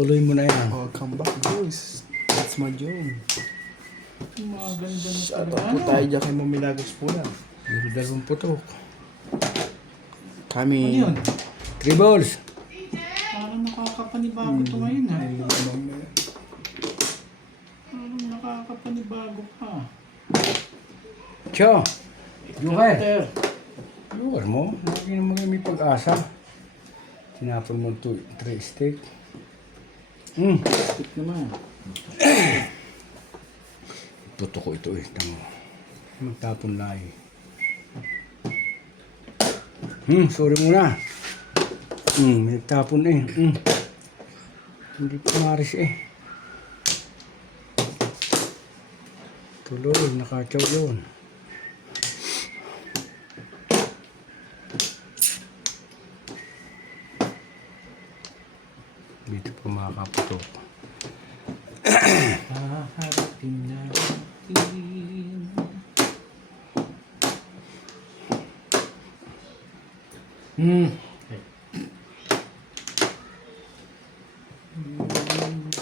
Tuloy mo na yan. Welcome back, boys. That's my job. Maganda na Shout talaga. out po tayo dyan kay Mamilagos po na. Pero dalawang putok. Kami. Ano yun? 3 balls. Parang nakakapanibago to ngayon ha. Ay, lumang Parang nakakapanibago ka. Tiyo. Joker. Cutter. Joker mo. Lagi naman kayo may pag-asa. Tinapon mo 3 stick. Stick naman. Puto ko ito eh. Tama. Magtapon lahi. Sorry muna. May nagtapon eh. Hindi pumaris eh. Tuloy, nakachaw yun. Dito pa makakaputok. Haharapin natin.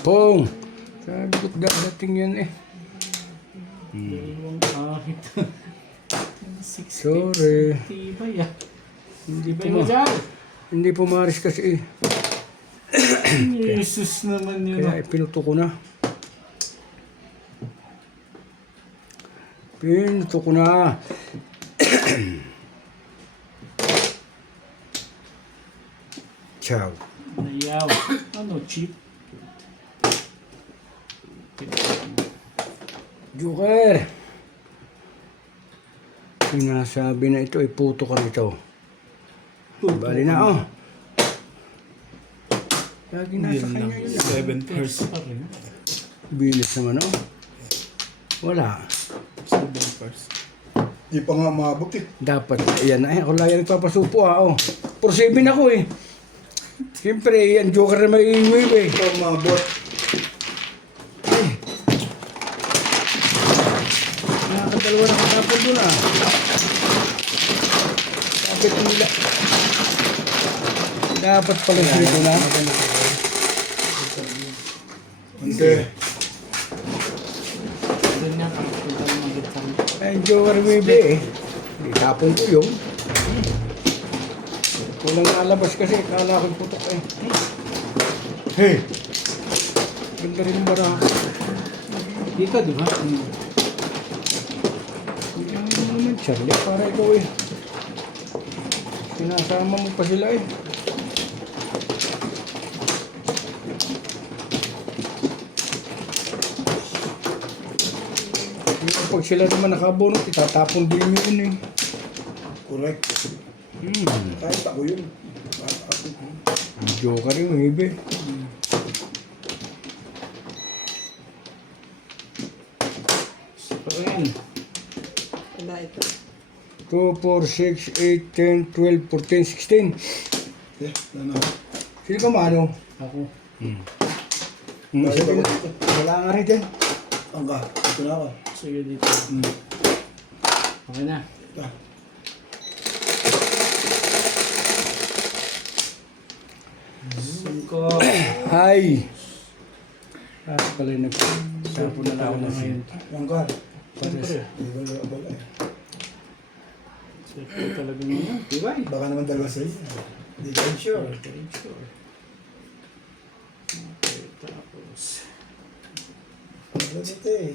Pong! Sabi ko't dadating yan eh. Dalawang kahit. Sorry. Tibay ah. Hindi Tibay mo dyan. Hindi pumaris kasi eh. Jesus naman yun. Kaya pinuto ko na. Pinuto ko na. Ciao. Nayaw. Ano, cheap? Joker! Sinasabi na ito, iputo ka nito. Bali na oh. Lagi nasa kanya yun. 7 first. Pa rin. Bilis naman oh. Wala. 7 first. Di pa nga maabot eh. Dapat, ayan na eh. Ako lang yan nagpapasupo oh. 4-7 ako eh. Siyempre, yan Joker na may wave eh. Di pa maabot. Nakakadalawa na katapon doon ah. Dapat nila. Dapat pala dito na. Hindi. Doon nga, kapag mag-gitang. Ay, Joker wave eh. Hindi, tapon ko yun. Kulang nalabas kasi, kala ko putok eh. Hey! Ganda rin yung bara. Dito, di ba? Yan naman, Charlie, para ikaw eh. Sinasama mo pa sila eh. Pag sila naman nakabunot, itatapon din yun eh. Correct. Kahit ako yun. Joker yung hibe. So, ayan. Wala ito. 2, 4, 6, 8, 10, 12, 14, 16. Eh, ano? Sino ka mano? Ako. Sabi na, wala nga rin dyan. Ang ka. Ito na ako. Sige dito. Okay na. Ito. Singko. Hi! Kaso pala yung nagsapo na lang ako na ngayon. Ang ka. Siyempre. Hindi ko na abala eh. Siyempre talaga naman. Diba? Baka naman dalawa sa iyo. Hindi ko sure. Okay, sure. Okay, tapos. Ano dito eh.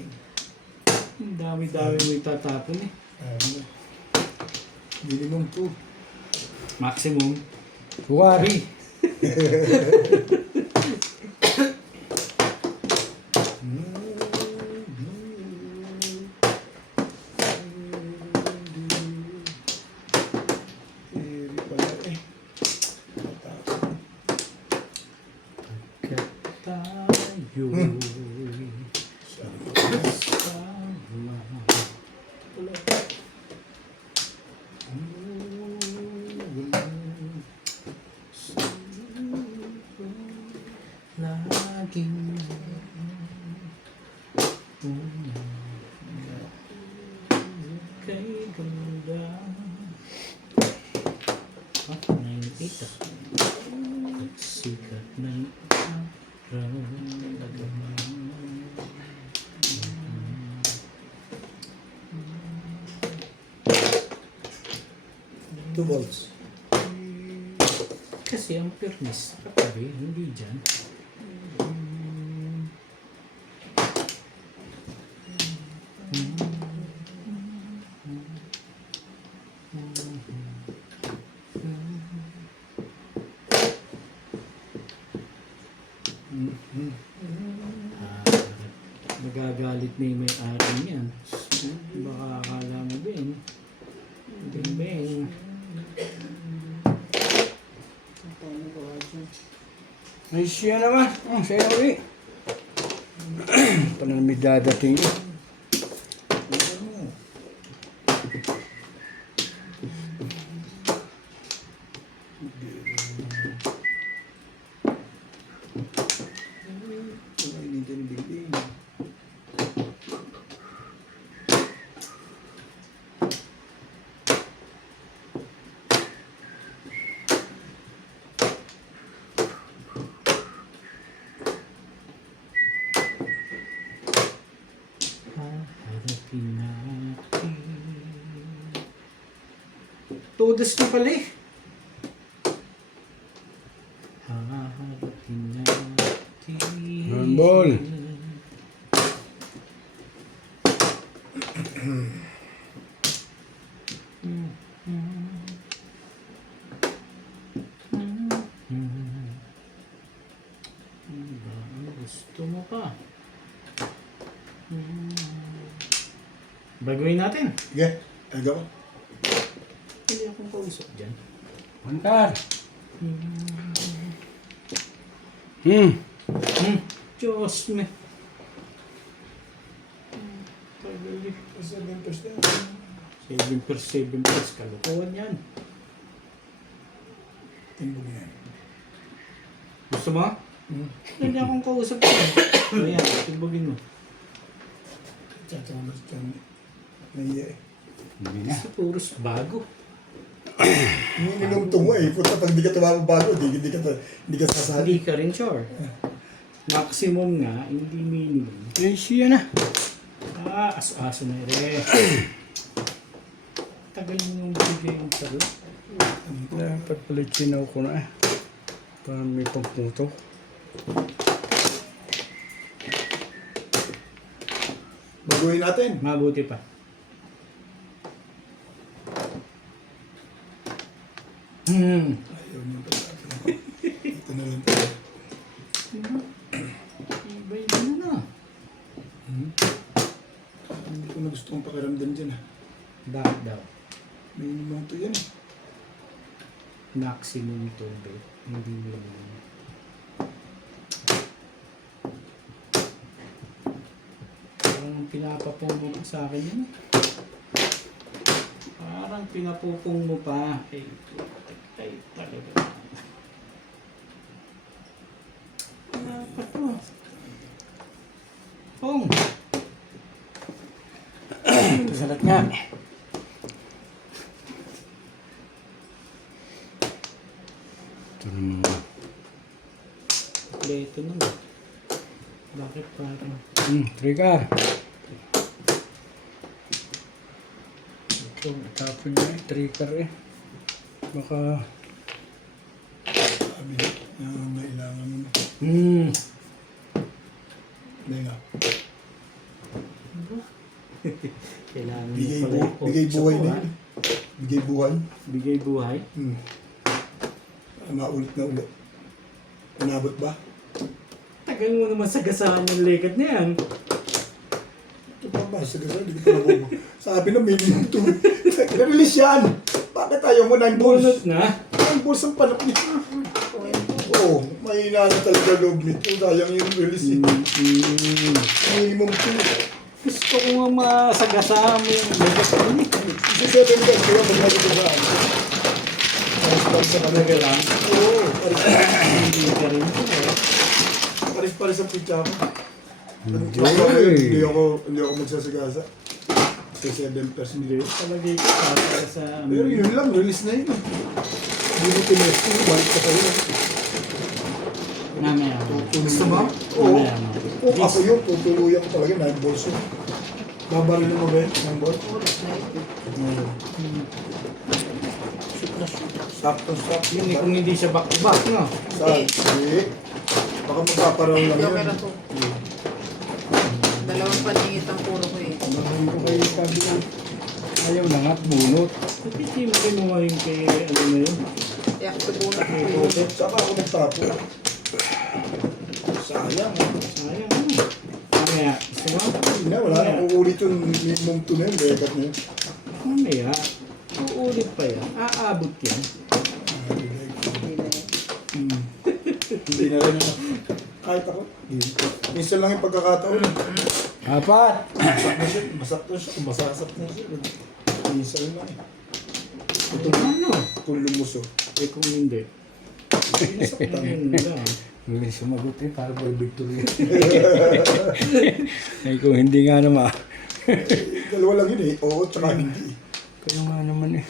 Ang dami-dami mo itatapon eh. Minimum 2. Maximum. Wari! Tayo. Laging kay ganda. Ah, 98 ah. Sikat ng Two volts. Kasi ang fairness, katabi, hindi dyan. Nagagalit na yung may-ari niyan. Baka akala mo din. Bing. Ay, siya naman. Sa'yo ulit. Paano may dadating yun? Haharapin natin. Todas na pala eh. Haharapin natin. Handball. Gusto mo pa? Baguhin natin. Sige, ay gawin. Hindi akong kausap dyan. Mantar. Diyos me. Tagal eh. 7 per 7 plus. Kalokohan yan. Timbog yan. Gusto mo? Hindi akong kausap dyan. Ayan, timbogin mo. Tsatsamas dyan. Naiya eh. Hindi na. Kasi puros bago. Minimum tungo eh. Punta pag di ka tumama bago, hindi ka sasali. Hindi ka rin sure. Maximum nga, hindi minimum. Ay, siya na. Aso-aso na rin. Tagal mo yung bigay yung talo. Dapat pala chinaw ko na eh. Parang may pagputok. Baguhin natin. Mabuti pa. Ayaw niyo pa sa akin. Ito na lang tayo. Ibay na na. Hindi ko na gusto kong pakiramdam dyan ah. Bakit daw? Minimum to yan eh. Maximum to bet. Hindi minimum. Parang pinapapong mo sa akin yun eh. Parang pinapupong mo pa. Ay, talaga. Apa to? Pong! Salat nga. Ito naman. Kompleto naman. Bakit parang... Trigger. Ito, tapon niya eh. Trigger eh. Baka... Sabi na, nangangailangan mo na. Hindi nga. Kailangan mo Bigay, pala yung bigay coach buhay ako, na ha? yun. Bigay buhay. Bigay buhay? Maulit na ulit. Inabot ba? Tagal mo naman sagasaan ng lekat na yan. Ito pa ba? Sa gano'n, hindi ko pa nabubo. Sabi na minimum to. Na-release yan! Bakit ayaw mo 9 balls? Bunot na. 9 balls ang panap niya. Oo, mahina na talaga loob nito. Sayang yung release eh. Minimum to. Gusto ko nga masagasaan mo yung lekat na yun. Isa 7 guys, kaya pag nagkakasaan. Paris-paris sa kanila lang. Oo, Hindi ka rin. paris-paris ang pizza ko. Hindi. Hindi ako magsasagasa. Sa 7%. Palagay ko para sa... Pero yun lang, release na yun. Hindi mo pinesto, balik ka pa yun. Mamaya. Gusto mo? Oo. Mamaya. Oo, ako yun. Tutuluyan ko talaga. 9 balls yun. Babarilin mo ba yun? 9 balls? Oras na ito. Shoot na shoot. Sakto. Yun eh, kung hindi siya back to back, no? Saan? Hindi. Baka magpaparang lang Joker yan. ako. Dalawang paningit ang puro ko eh. Ano ko kayo sabi na, ayaw na nga, bunot. Ba't hindi mo kinuha yung kay ano na yun? Kaya ako bunot ko Kay yun. Pote? Saka ako nagtapo. Sayang. Sayang ano. Mamaya. Gusto mo? Hindi na, wala nang uulit yung minimum to na yun. Bekat na yun. Mamaya. Uulit pa yan. Aabot yan. Hindi na yan. Hindi na rin. Kahit ako. Minsan lang yung pagkakataon. Apat! Masakto siya. Masasap na siya. Minsan lang eh. Ito ano? Kung lumuso. Eh kung hindi. Masaktan. Ayun lang. Hindi sumagot eh, para boy victory. Ay kung hindi nga naman. Dalawa lang yun eh. Oo, tsaka hindi. Kaya nga naman eh.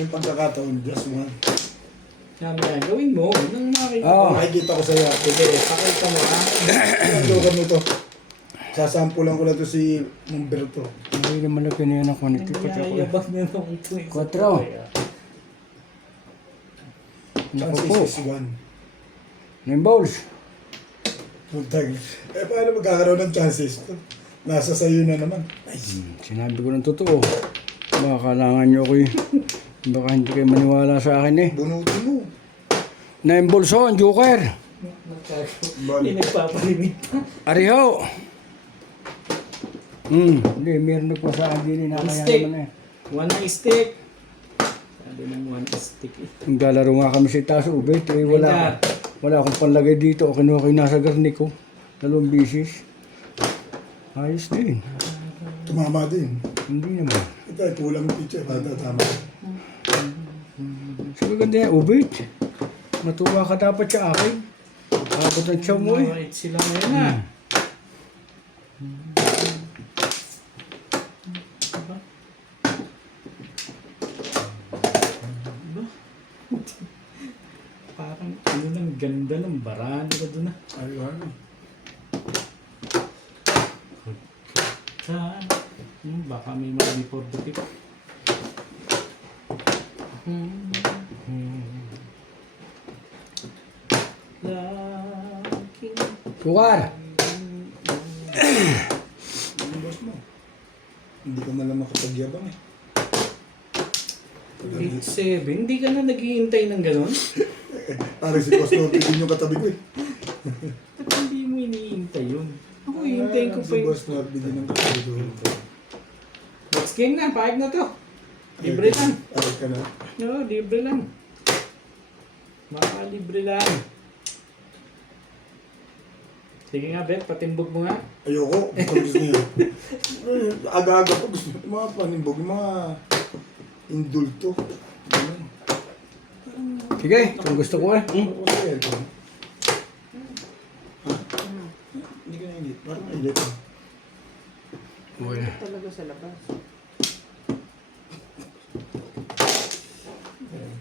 Yung pagkakataon, just one. Sabi yan, gawin mo. Nang makikita Oo. ko. Makikita ko sa'yo. Sige, pakita mo ha. Ang joker mo to. Sasampulan ko na to si Humberto. Hindi naman na pinayan ako nito. Nangyayabang na nung ito. Kwatro. Naku po. Chances is one. 9 balls. Puntag. Eh, paano magkakaroon ng chances? Nasa sa'yo na naman. Nice. Sinabi ko ng totoo. Baka kailangan nyo ko eh. Baka hindi kayo maniwala sa akin eh. Bunutin mo. 9 balls on, Joker. Hindi nagpapalimit pa. Ariho. Hindi, meron na po sa akin din. One Nakaya stick. naman eh. One stick. Sabi ng one stick eh. Naglalaro nga kami sa itaas ubit. Eh, wala akong panlagay dito. O kinuha ko yung nasa garnik ko. 2 bisis. Ayos din. Tumama din. Hindi naman. Ito ay kulang ng picture. Bata tama. So maganda yan, ubit. Matuwa ka dapat sa akin. Abot ang tiyaw mo eh. Mabait sila ngayon ha. Diba? Diba? Parang ano lang ganda ng barado ka doon ha. Ayun. Saan? Baka may mga before the tip. Laking Sukar. Ano boss mo? Hindi ka man lang makapagyabang eh. 8-7. Hindi ka na naghihintay ng ganon? Parang si Boss Norby din yung katabi ko eh. Ba't hindi mo iniintay yun? Ako hihintayin ko pa Si yun. Boss Norby din yung katabi ko. Next game na, pahig na to. Libre lang. Ay ka na. Oo, libre lang. Makalibre lang. Sige nga, Bet, patimbog mo nga. Ayoko. Gusto niyo. Aga-aga ko gusto yung mga panimbog, yung mga indulto. Ganun. Sige, kung gusto ko eh. Ako sa aircon. Ha? Hindi ka nainit. Parang mainit. Okay. Talaga sa labas.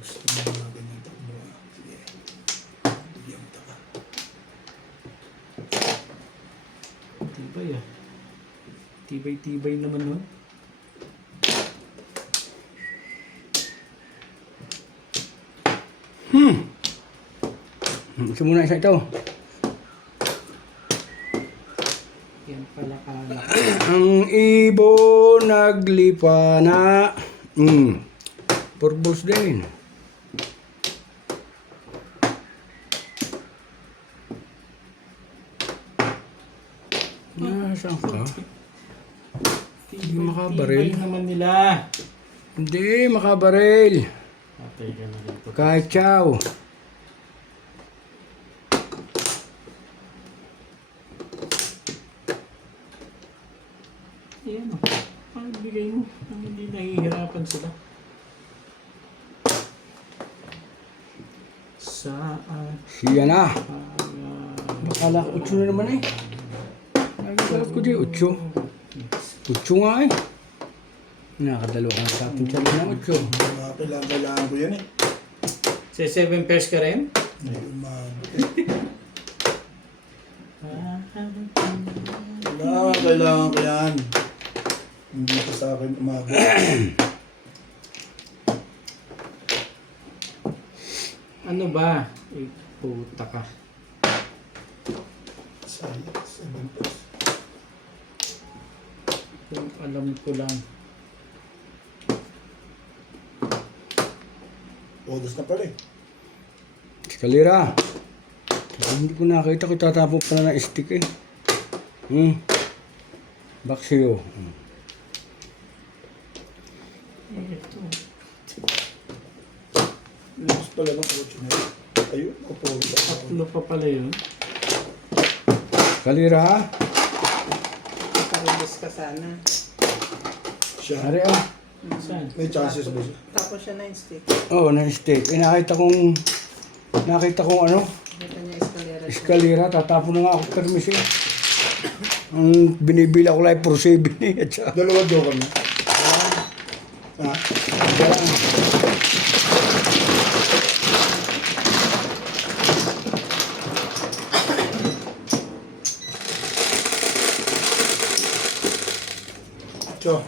Gusto mo mga ganyan takbo. Sige. Bigyan mo taka. Tibay ah. Tibay-tibay naman nun. Gusto muna isa ito. Yan pala kala. Ang ibon naglipa na. 4 balls din. Saan ka? Hindi makabaril. Tibay naman nila. Hindi makabaril. Patay ka na dito. Kahit chow. Yan o. Paano bigay mo? Ang hindi nahihirapan sila. Saan? Siya na. Ayan. Bakala ko 8 na naman eh. Nagkalat ko di 8. 8 nga eh. Nakadalawa ka sa ating chalo ng 8. Kailangan ko yan eh. Sa 7 pairs ka rin? Ayun, Kailangan ko yan. Hindi pa sa akin umabot. Ano ba? Eh, puta ka. Sayang, 7 pesos. Kung alam ko lang. Odas na pala eh. Eskalera. Hindi ko nakita ko tatapon pala ng stick eh. Baksyo. Ito. Lubos pala ng 8 na yun. Ayun, napuro pa. Tatlo pa pala yun. Eskalera. Paribos ka sana. Siya. Ari ah. Saan? May chances ba siya? Tapos siya na yung stick. Oo, na stick. Eh, nakita kong ano, Kita niya escalera. eskalera. Tatapon na nga ako permis eh. Ang binibila ko lang for 7 eh. At saka, Dalawa joker na. Ha? Cho.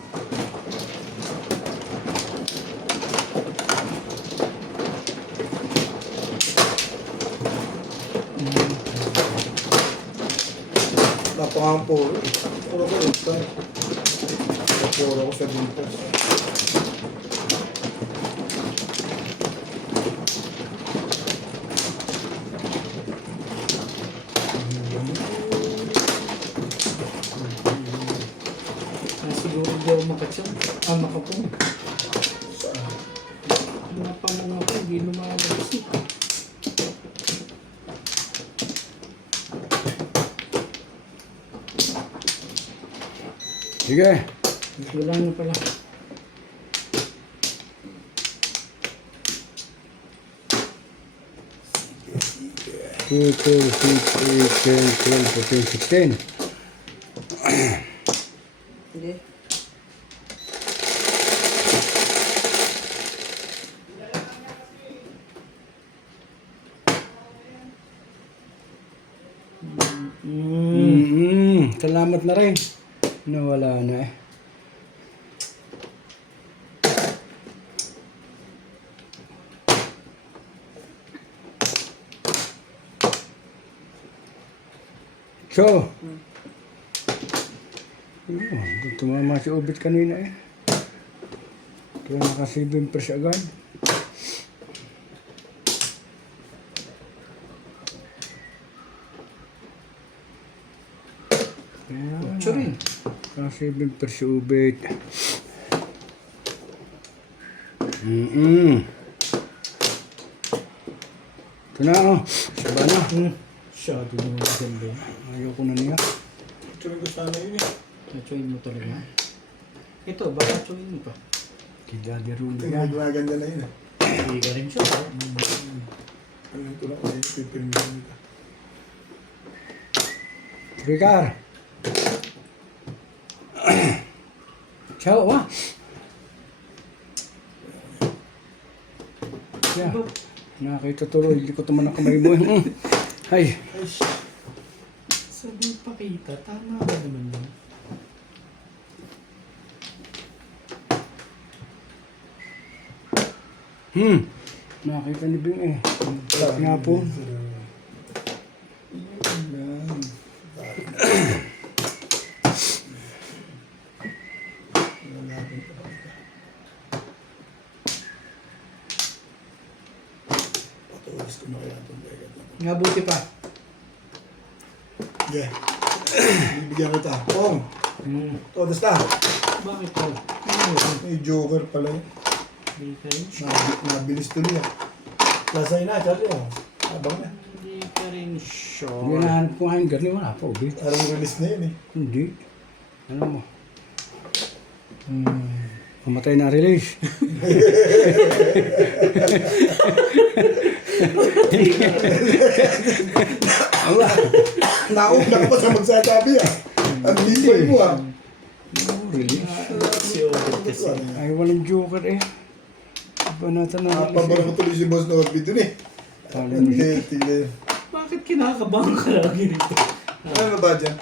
Napakampo. Puro ko ito. Puro ko sa dintas. Siguro hindi ako makachang. Makapong. Saan? Napamang ako, hindi lumalabas eh. sige. Wala na pala. Two, 6, 8, 10, 12, 14, 16. Hindi. Salamat na rin. Nawala na eh. So, tumama si Obit kanina eh. Kaya naka-7 press agad. Ocho rin. Naka-7 press si Obit. Ito na oh. Saba na. Shadow naman maganda. Ayoko na niya. Tuloy ko sana yun eh. Tachoyin mo talaga. Ito, baka tachoyin mo pa. Kidadi Rulo Tingnan yan. gumaganda na yun eh. Hindi ka rin siya. Ano ko lang kasi pipirmihin ka. Ricard. Ciao, ah. Yeah. Nakita tuloy, hindi ko tuman ang kamay mo. Ay. Sabi pa kita, tama ba naman yun? Nakita ni Bing eh. Nga po. Patulis ko na kaya itong legat na. Nga buti pa. Yeah. Bibigyan kita. Pong! Todas na. Bakit po? May joker pala yun. Hindi ka rin siya. Nabilis tuloy ah. Lasay na, Charlie oh. Abang na. Hindi ka rin siya. Hindi nahanap ko hanger ni wala pa, Obit. Parang release na yun eh. Hindi. Ano mo? Mamatay na release. Allah! Nauna ka pa sa magsasabi ah. Ang lipay mo ah. Release? Si Obit kasi. Ay, walang joker eh. Iba natin na Pabara ko tuloy si Boss Norby dun eh. Paano niya? Tignan. Bakit kinakabahan ka lagi nito? Ano ba dyan?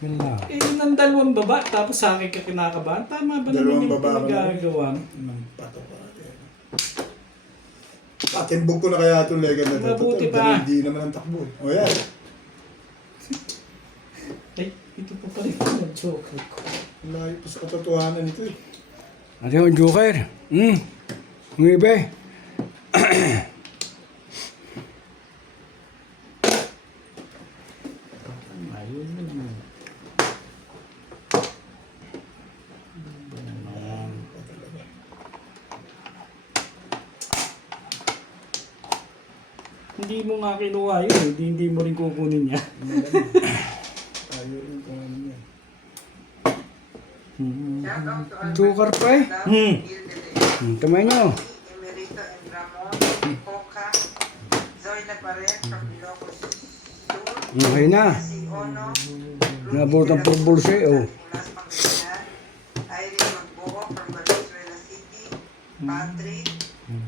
Yan lang. Eh, yun ang dalawang baba, tapos sa akin ka kinakabahan. Tama ba Dalawang naman yung baba ka na. pinagagawa mo? Nang pato pa. Patimbog ko na kaya itong lega na ito. Mabuti Total, pa. Hindi naman ang takbo. O yan. Ay, ito pa pala yung joke ko. Layo pa sa katotohanan ito eh. Ate yung joker. Umibe. Ayun na naman. Ayan pa talaga. Hindi mo nga kinuha yun, hindi mo rin kukunin niya. Tayo rin kung ano yan. Joker pa eh. Kamay nyo. Emerito and Ramon, Coca, Zoe Laparet from Ilocos Sur, Okay na. si Ono, Nabot ang pulbul siya oh. Nicolas Pangasinan, Irene Magboho from Valenzuela City, Patrick,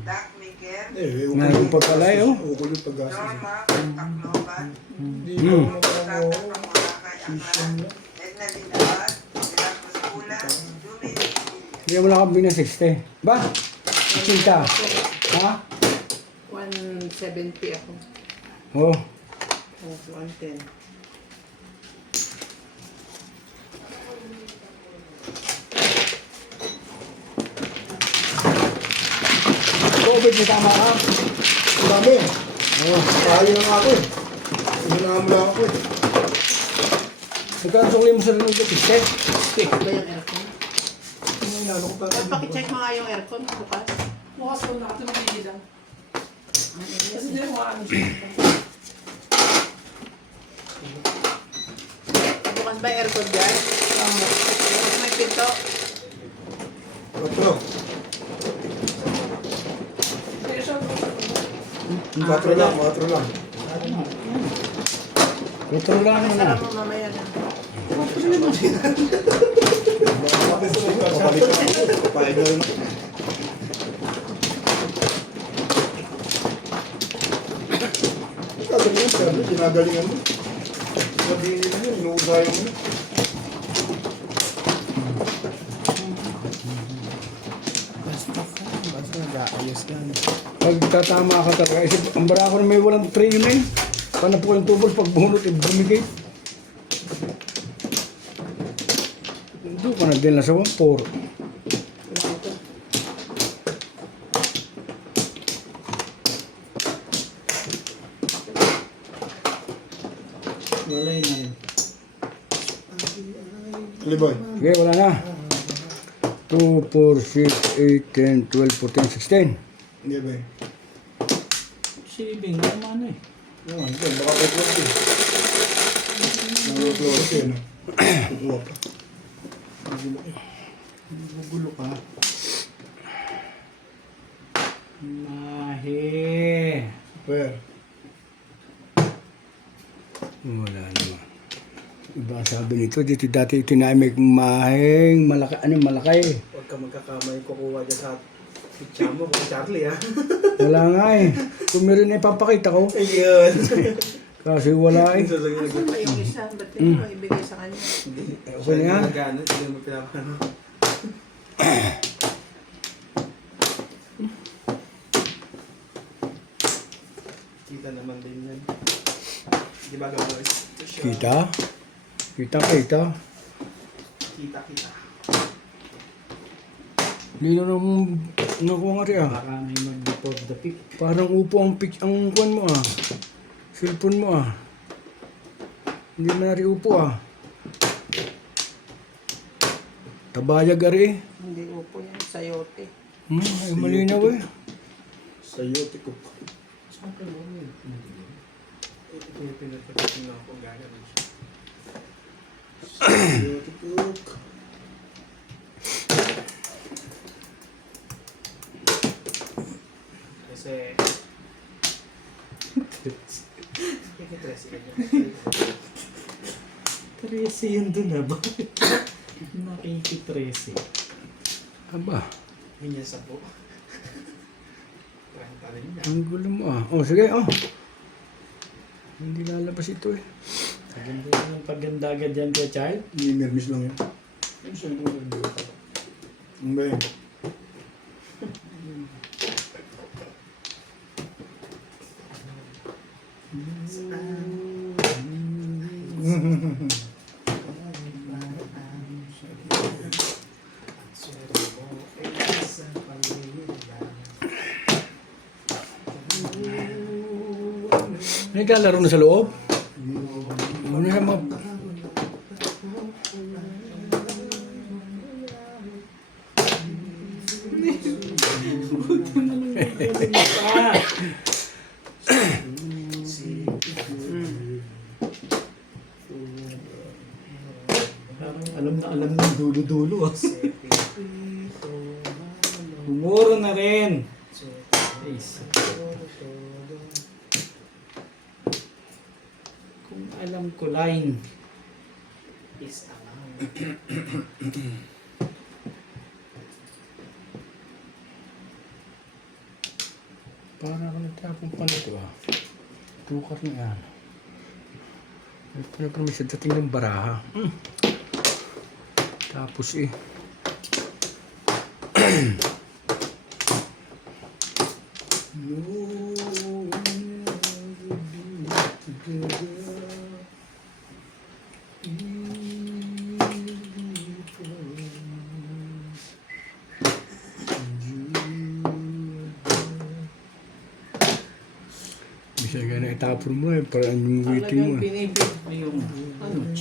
Doc Miguel, Ngayon pa pala eh oh. Ukulot pag-asa. Norma from Tacloban, Hindi Hmm. mo Tata ako. from Boracay, Aklan, Edna Dinabad, De La Cruz Pula, Jumi Hindi mo nakabing na 60. Ba? Cinta. Ha? 170 ako. Oh. Oh, 110. COVID na tama ka. Ang dami. Oh. Tayo na nga ako eh. Hinahan lang ako eh. Magkano sukli mo sa rin ng 60? Ba yung aircon? Ano ko pa? Pakicheck mo nga yung aircon bukas. Bukas ko nakatulog lang. Kasi hindi mo ano siya. Bukas ba yung aircon dyan? Bukas may pinto. 4 lang, 4 lang. Ito lang na. Sarap mo mamaya na. Papalik ako. Papalik na rin ako. Sabi mo, sabi, ginagalingan mo. Sabihin nila yun, inuusayan mo. Basta nag-aayos yan. Pag tatama ka talaga. Isip, ang bara ko na may walang tray yun eh. Paano po yung tubol pag bunot bumigay. Doon ka na din lang sa 1-4. Walay na rin. Liboy. Sige, wala na. 2, 4, 6, 8, 10, 12, 14, 16. Hindi ba eh? Sibing, naman eh. Yan, baka may close eh. Close eh, no? Kukuha pa. Gugulo ka. Mahe. Super. Wala naman. Iba ang sabi nito, dito dati tinamig mahing malaki, malaki. Huwag ka magkakamay kukuha dyan sa picture mo kung Charlie ha. Wala nga eh. Kung meron na ipapakita ko, Ayun. kasi wala eh. Asan ba yung isa? Ba't hindi mo ibigay sa kanya? Okay na yan. Nagano, hindi mo pinapano. Kita naman din yan. Di ba guys? Ito siya. Kita? Kita. Kita. Hindi na naman nakuha nga rin ah. Baka may mag-deport the pick. Parang upo ang kuwan mo ah. Cellphone mo ah. Hindi na rin upo ah. Tabayag ari. Hindi upo yan. Sayote. Ay malinaw eh. Sa'yo, tikok. Saan ka mo yun? Ito yung pinagpapagin na ako gagawin siya. Sa'yo, tikok. Kasi... Ikitresi ka dyan. 13 yun dun ah. Bakit? Nakiki-13. Aba, Ganyan sa po. 30 rin yan. ang gulo mo ah. Oh sige oh. Hindi lalabas ito eh. Paganda agad yan kay Child. Hindi, nermis lang yun. Yung sa'yo ko nermis. Ang ba yun? Naglalaro na sa loob? Ano siya mga... Alam na dulo-dulo. Humuro na rin. Guys. Kung alam ko line is allowed. Para ako nagtapong pa nito ah. Tukar na yan. Ito na permission sa tingin ng baraha. Tapos eh. Bisa ka na itapon mo eh. Para yung waiting mo. Talagang pinipit mo yung ano,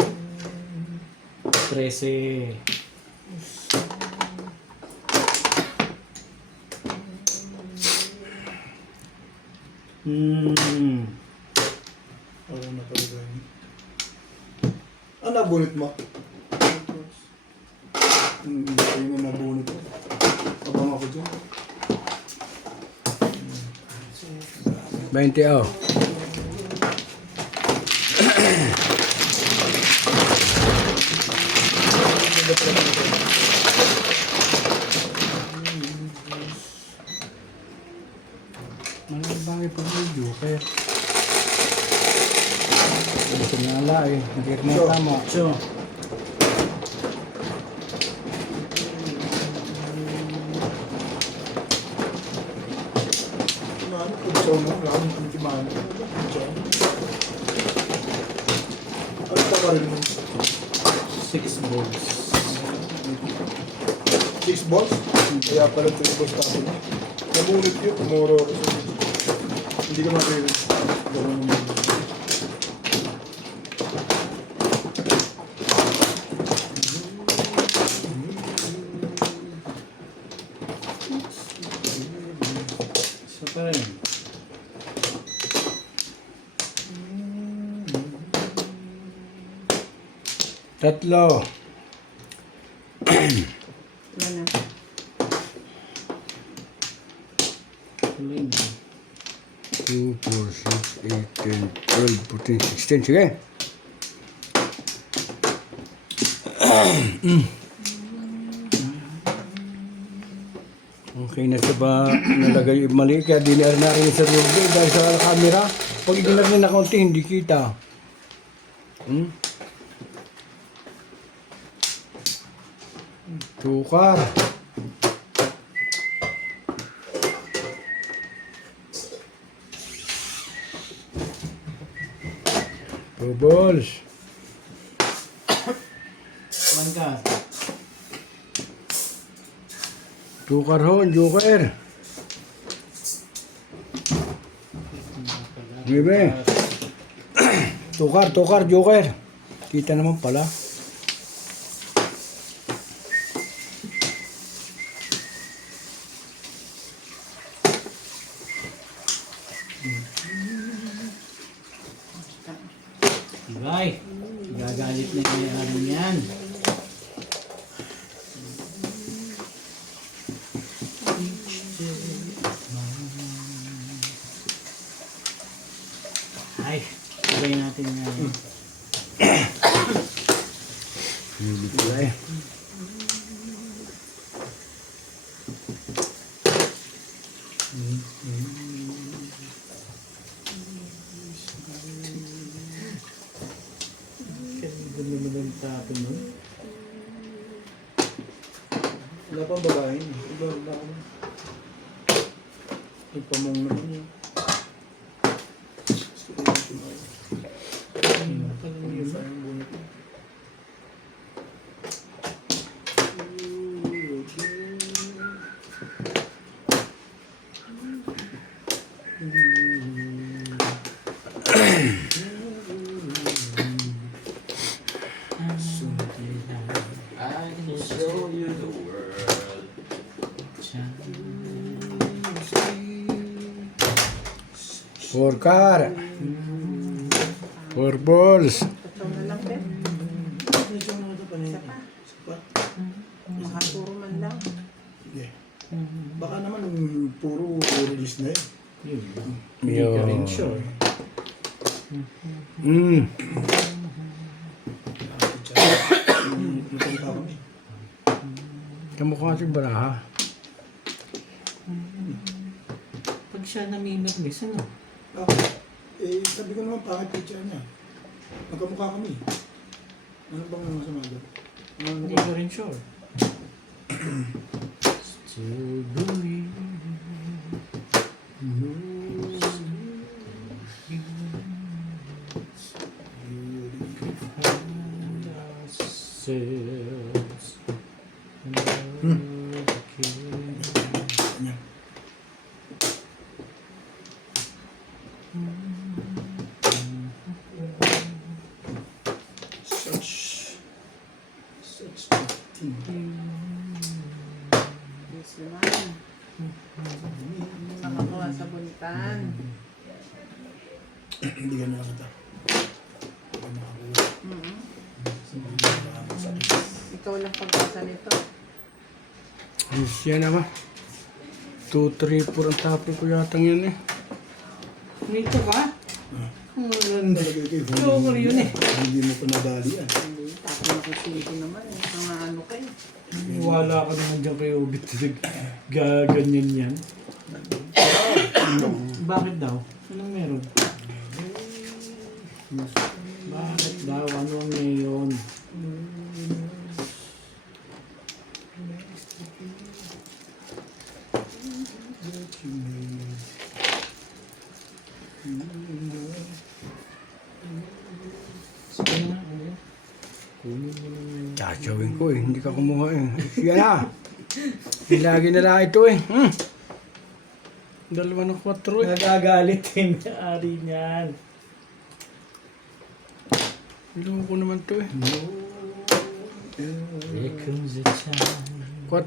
13. Oo na talaga yun. Nabunit mo? Ayun na nabunit mo. Abang ako dyan. 20 oh. Malabangin pa yung joker. Gusto nga ala eh. Nakikita mo tama. So, Kung mo, lang ang timahan. Ano pa rin mo? 6 balls. 6 balls? Kaya pala 3 balls tayo. Nabunit yun, tumuro ako sa hindi ka mapili. Gawin mo. So, pa rin. Tatlo. Wala na. Tuloy na. 2, 4, 6, 8, 10, 12, 14, 16. Sige. Okay na siya ba nalagay yung mali kaya dinar na rin sa loob dahil sa camera. Pag dinar na kaunti hindi kita. Tukar. Two balls. One ka. Tukar hon, joker. Gibe. Tukar, joker. Kita naman pala. Ibay. Gagalit na yung ano yan. Ay, sabay natin nga yun. Hilit ko eh. Ganda naman ang tapon nun. Wala pang babae. Iba na ako. May pamong naman yun. Gusto ko yung tumayo. Ano sayang bunot mo? I can show you the world. Four car. Four balls. Ito na lang, Ben. Medyo mga ito pa na yun. Sapat. Makaturo man lang. Sige. Baka naman puro release na yun. Yun. Yo. Hindi ka rin sure. Napunta kami. Kamukha si Baraha. Pag siya namimiss, ano? Ako, sabi ko naman pangit picture niya. Magkamukha kami. Ano bang masama doon? Hindi ka rin sure. Still believe. Ourselves another kiss. Kanya. Such a thing. Yes naman. Nakakuha sa buntan. Hindi ka nakakita. Hindi ka nakakuha. Hindi ka nakakasakit. Ikaw lang pagbasa nito. Ayos yan naman. 2, 3, 4 ang tapon ko yatang yun eh. Nito ka? Ang ganda. Talaga kayo. Joker yun eh. Hindi mo pa nadalian. Hindi, tapos nakusilip naman eh. Mga ano kayo. Wala ka naman dyan kay Obit. Ganyan yan. Bakit daw? Anong meron? Bakit daw? Ano ang ngayon? Sige na. Ano yun? Kunin mo naman. Tsachawin ko eh. Hindi ka kumuha eh. Yan na. Lagi na lang ito eh. 2 ng 4 eh. Nagagalit yung ari niyan. Ilong ko naman to eh. Here comes the time. 4.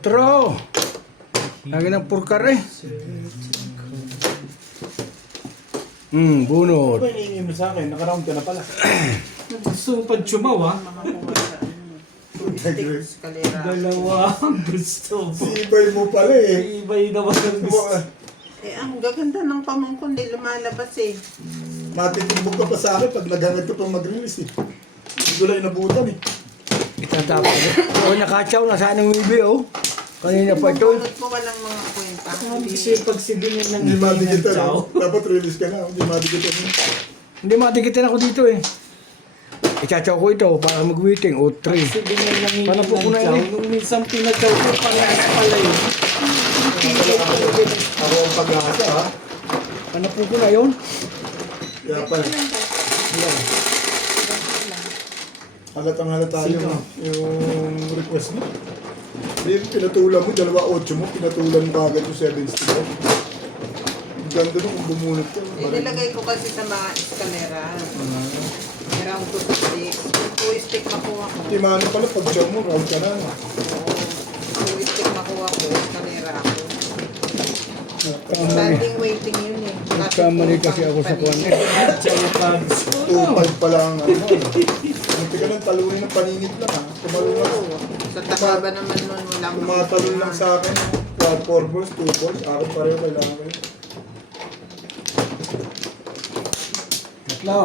Lagi ng purkar eh. Bunot. Ano ba hinihingi mo sa akin? Nakaround ka na pala. Gusto mo pag chumaw ah. Makakuha sa ano. Sticks, kalera. Dalawa ang gusto mo. Sibay mo pala eh. Ibay naman ang gusto. Eh, ang gaganda ng pamangkon. Di lumalabas eh. Matitimbog ka pa sa akin pag naghangad ka pang mag-release eh. Hindi ko lang inabutan eh. Itatapon. O nakatsaw na saan ng wibi oh. Kanina pa ito. Bunot mo walang mga kwenta. Kasi pag sibingin ng Hindi madikitan chow. no? Dapat release ka na. Hindi madikitan mo. Hindi matikitin ako dito eh. Itatsaw ko ito para mag-waiting. O 3. Sibingin ng Paano po ko na chow. yun eh? Nung minsan pinachow ko, parehas pala yun. Ako ang pag-asa ha. Ano po ko na yun? Kaya pala. Halatang halata yung request mo. Hindi, pinatulan mo, 2.8 mo, pinatulan mo agad yung 7 stick. Ang ganda nung kung bumunot ka. Inilagay ko kasi sa mga eskalera. Around 2 sticks. Yung 2 stick makuha ko. Timano pala, pag chow mo, round ka na. No? Oo. 2 stick makuha ko. Eskalera ako. Kamali. Standing waiting yun eh. Kamali kasi ako sa kuwan eh. Chow pads. 2.5 pa lang ano. Munti ka ng talunin ng paningit lang ha. Tumalun lang. Oo. Sa takaba naman nun, walang Tumatalon lang sa akin. 4 balls, 2 balls. Akin pareho kailangan ko yun. Tatlo.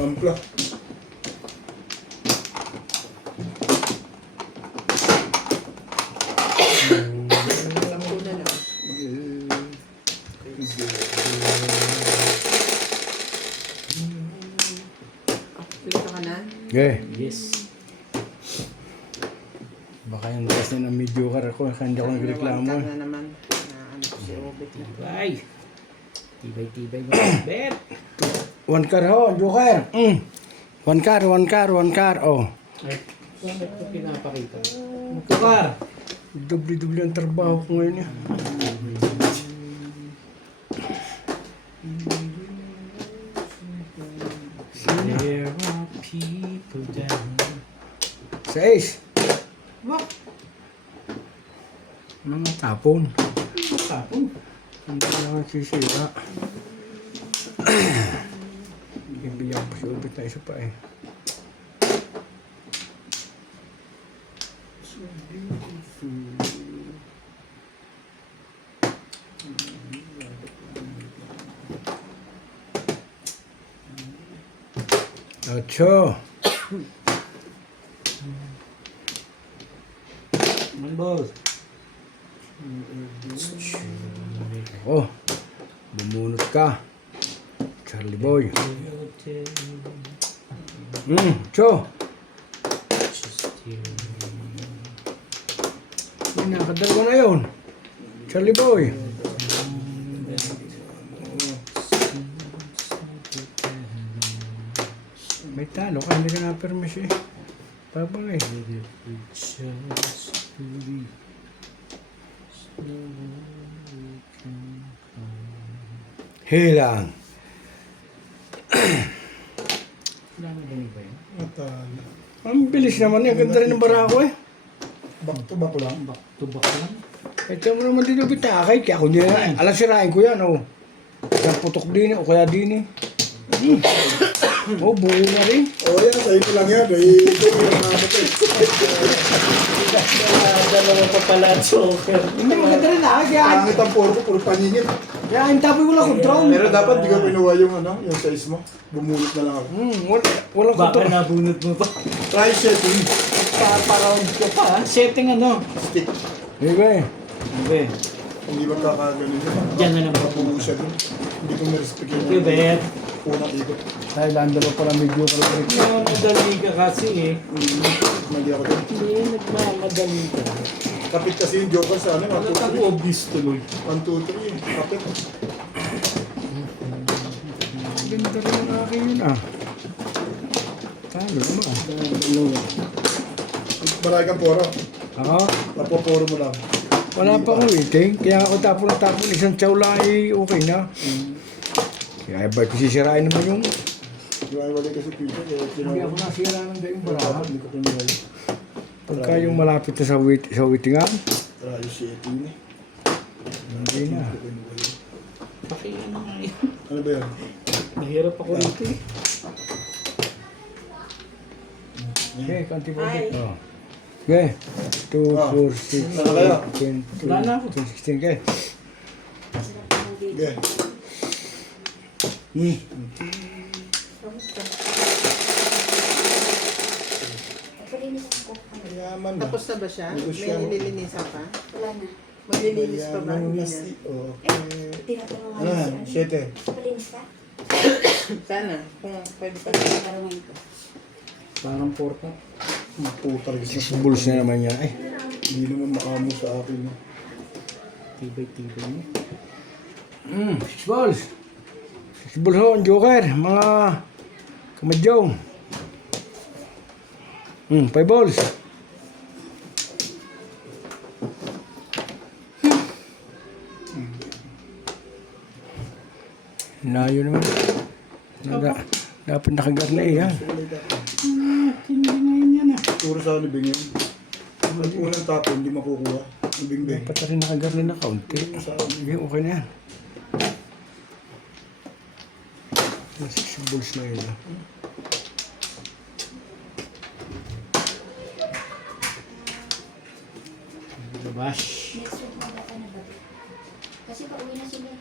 Ampla. alam ko na lang. Okay. Yes. Baka yung kasi ng mediocre ako, hindi ako nagreklamo. Nawakan na naman. Na ano ko si Obit na. Tibay. Tibay mo. Bet. One car ho, joker. One car, oh. Ay, bakit ko pinapakita? Magkakar. Dubli-dubli ang trabaho ko ngayon. There are people down. 6. Wak. Mga tapon. Tapon. Hindi naman sisira. Bibigyan ko si Ubit na isa pa eh. Ocho. Man boss. Oh, bumunot ka. Charlie Boy. Cho. Nakadalawa na yun. Charlie Boy. May talo ka, hindi ka na-permis eh. Babang eh. Hilang. Natalo. Ang bilis naman eh. Ang ganda rin ng barako eh. Back to back lang. Back to back lang. Ito mo naman din yung bitakay. Kaya kung di na, alam sirain ko yan oh. Isang putok din o kaya din eh. Oh, buo na rin. O yan, sa ito lang yan. Eh, ito yung mga kapatid. Dalawa pa pala at soccer. Hindi maganda rin ah. Kaya, Pangit ang puro paningin. kaya ang tabi ko lang control. Pero dapat di ka pinuha yung yung size mo. Bumulot na lang ako. Walang Baka control. nabunot mo pa. Try setting. Para-round ka pa. Setting ano? Stick. Hindi ba eh. Okay. Hindi ba kakaganin yun? Diyan na lang Papuno siya dun. Hindi ko na-respect Thank you, yun. Bet. Unang ikot. Dahil landalo pala medyo kalabit. Nagmamadali ka kasi eh. Mali ako dun. Hindi, nagmamadali ka. Kapit kasi yung joker sa ano. 1, 2, 3. obvious tuloy. 1, 2, 3. Kapit. Ganda rin ang aking yun ah. Talo naman ah. Marami kang poro. Ako? Papoporo mo lang. Wala pa akong waiting. Kaya ako tapon isang chow lang ay okay na. Kaya ba sisirain naman yung... Iwaiwalay kasi pito. Hindi ako nasira ng gayong barahan. Hindi ko pinuha. Pagka yung malapit na sa waitingan, Try setting eh. hindi na. Pakiyan na nga yun. Ano ba yan? Nahirap ako rito eh. Okay, kanti po ulit. Oh. Okay. 2, Ah. 4, 6, Ano kaya? 10, Wala na ako. 16, okay. Okay. Mayaman na. Tapos na ba siya? Hindi ko May siya- nililinisan pa? Wala na. Maglilinis pa ba? Mayaman Hindi na na. si... Okay. Tinatanong Ano nga yan? 7. Kapalinis ka? Sana. Kung pwede pa. Parang ko. Parang porta. Putar gusto. Bulls na naman yan. Ay, Hindi naman makamo sa akin. No? Tibay-tibay mo. 6 balls. 6 balls ho, ang joker. Mga kamadyong. 5 balls. Layo naman. Dapat nakagat na eh, ha? Hindi ngayon yan ah. Puro sa libing yun. Pag unang tapo, hindi makukuha. Libing bing. Dapat na rin nakagat na kaunti. Sige, okay na yan. 6 balls na yun, ha? Bash. Next week na bata na ba? Kasi pauwi na sila.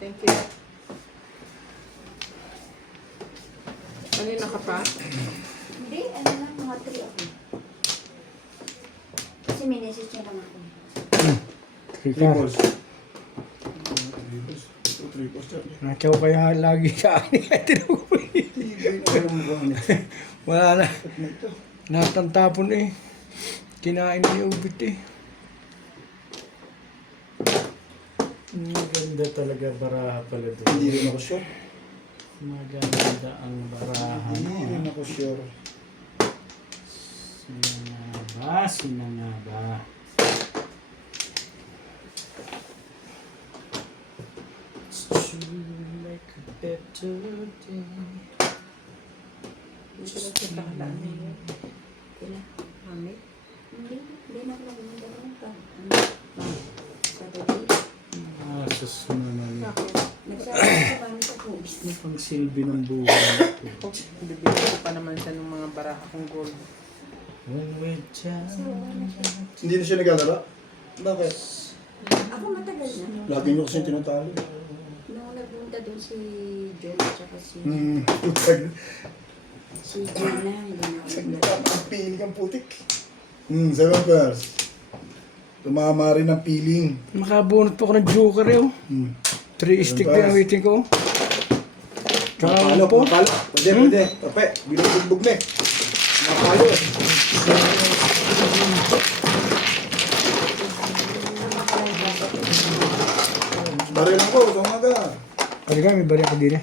Thank you. Kanina ka pa? Hindi, ano lang, mga 3 ako. Kasi may message niya lang ako. 3 3 ka. balls. 3 balls. 3 balls. Natsaw kaya lagi sa akin. Wala na. Natantapon eh. Kinain niya ubit eh. Maganda talaga baraha pala doon. Hindi rin ako sure. Maganda ang baraha. Hindi rin ako sure. Sino nga ba? Sino nga ba? Like a better day. Dito lang sa takalaan niya. Wala. Hamit. Hindi na ako nagmunda rin pa. Sa gabi. Asas mo naman. Bakit? Nagsabi sa mami ko po. Ano pang silbi ng buhay ko? Bibili ko pa naman siya ng mga baraha kong gold. When we're just... Hindi na siya naglalaro? Bakit? Ako matagal na. Lagi niyo kasi tinatalo. Nung nagpunta doon si John at saka si Putag. Jenna, hindi na ako naglaro. Ang piling ang putik. 7 pairs. Tumama rin ang piling. Makabunot po ako ng joker eh. 3 stick din ang waiting ko. Tsaka Makapalo, po. makapalo. Pwede. Tape, binubugbog na eh. Makapalo eh. Baril ako, sa umaga. Pwede ka, may bari ako din eh.